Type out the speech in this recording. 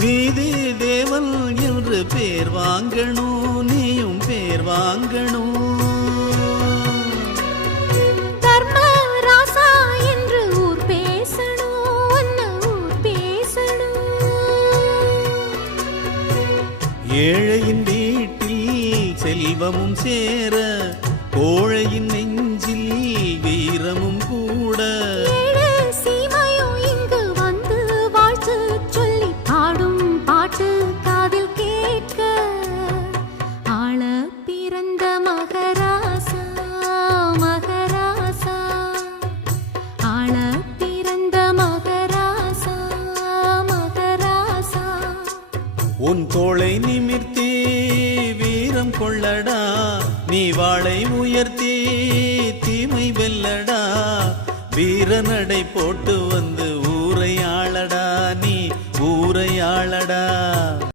நீதி தேவன் என்று பேர் வாங்கணும், நீயும் பேர் வாங்கணும். தர்ம ராசா என்று ஊர் பேசணும், ஊர் பேசணும். ஏழையின் வீட்டில் செல்வமும் சேர, கோழையின் நெஞ்சில் வீரமும் கூட. உன் தோளை நிமிர்த்தி வீரம் கொள்ளடா, நீ வாளை உயர்த்தி தீமை வெல்லடா. வீரநடை போட்டு வந்து ஊரை ஆளடா, நீ ஊரை ஆளடா.